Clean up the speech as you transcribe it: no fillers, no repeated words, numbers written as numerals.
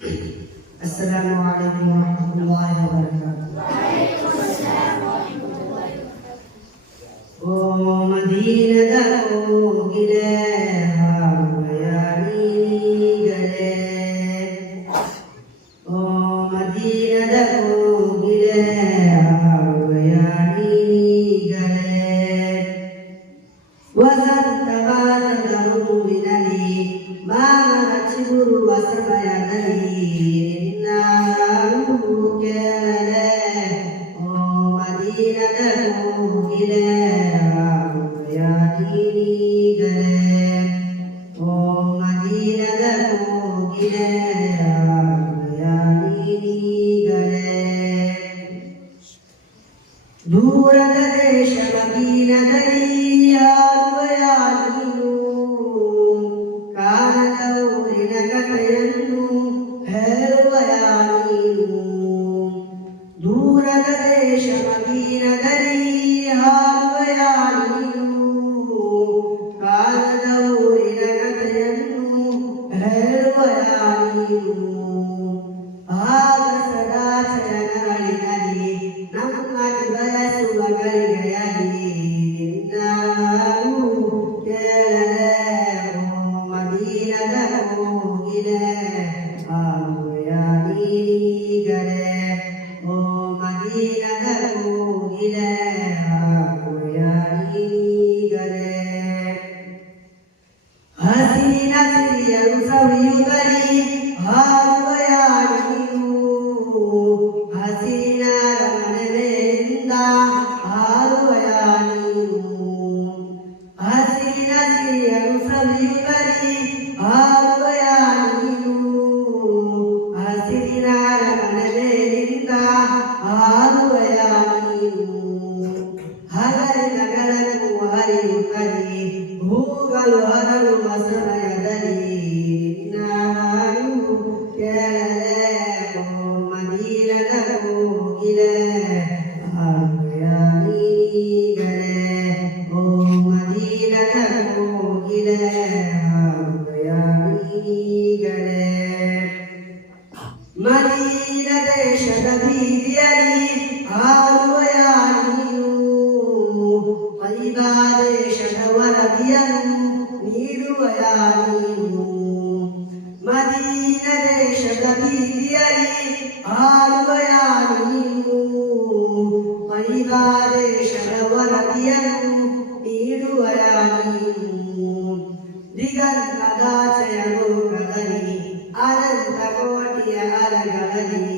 Assalamualaikum warahmatullahi wabarakatuh. O Madinada kogile harubayani gale. O Madinada kogile harubayani gale. Wasanta ba'dahu minani ma chiburu wasabayani. ದೂರದ ದೇಶ ಮದೀನದಲ್ಲಿ ಯಾರುವಯಾರು ಕಾಣದ ಊರಿನ ಕಥೆಯನ್ನು ಹೇಳುವ ಯಾರು ದೂರದ ದೇಶ ಮದೀನದಲ್ಲಿ ಯಾರುವಯಾರು ಕಾಣದ ಊರಿನ ಕಥೆಯನ್ನು ಹೇಳುವ ಯಾರು ಆಗ ಸದಾಚರಣಗಳಿನಲ್ಲಿ ನಮ್ಮಲ್ಲಿ ಬಯಸುವ ಗಳಿಗೆಯಲ್ಲಿ ನಾವು ಕೇಳಲೆ ಓ ಮದೀನದ ಕೋಗಿಲೆ ಆಗುವೆಯ ನೀಗಲೆ ಓ ಮದೀನದ ಕೋಗಿಲೆ ಆಗುವೆಯ ನೀಗಲೆ ಹಸಿನ ಸಿರಿಯರು ಸವಿಯುಗಲಿ ಆಗುವೆಯ ನೀನು ಹಸಿನ ರಮಣೆಯಿಂದ ಆಗುವೆಯ ನೀನು ಹಸಿನ ಸಿರಿಯರು ಸವಿಯುಗಲಿ ಆಗುವೆಯ ನೀನು ಹಸಿನ ರಮಣೆಯಿಂದ ಆಗುವೆಯ ನೀನು ಹಗಲಿನಗಳನ್ನು ಹರಿಯುತ್ತಲಿ ಹೂಗಳು ಹರಳುವ ಸಮಯದಲ್ಲಿ ನಾನು ಕೇಳಲೆ ಓ ಮದೀನದ ಕೋಗಿಲೆ ಆಗುವೆಯ ನೀಗಲೆ ಓ ಮದೀನದ ಕೋಗಿಲೆ ಆಗುವೆಯ ನೀಗಲೆ ಮದೀನ ದೇಶದ ಬೀದಿಯಲ್ಲಿ ಆಗುವೆಯ ನೀನು ವೈಭಾ ದೇಶದ ವರದಿಯನ್ನು ನೀಡುವೆಯ ನೀನು ಮದೀನ ದೇಶದ ಬೀದಿಯಲ್ಲಿ ಆಗುವೆಯ ನೀನು ವೈಭಾ ದೇಶದ ವರದಿಯನ್ನು ನೀಡುವೆಯ ನೀನು ದಿಗಂತದಾಚೆಯ ಲೋಕದಲ್ಲಿ ಅನಂತ ಕೋಟಿಯ ಅಲೆಗಳಲ್ಲಿ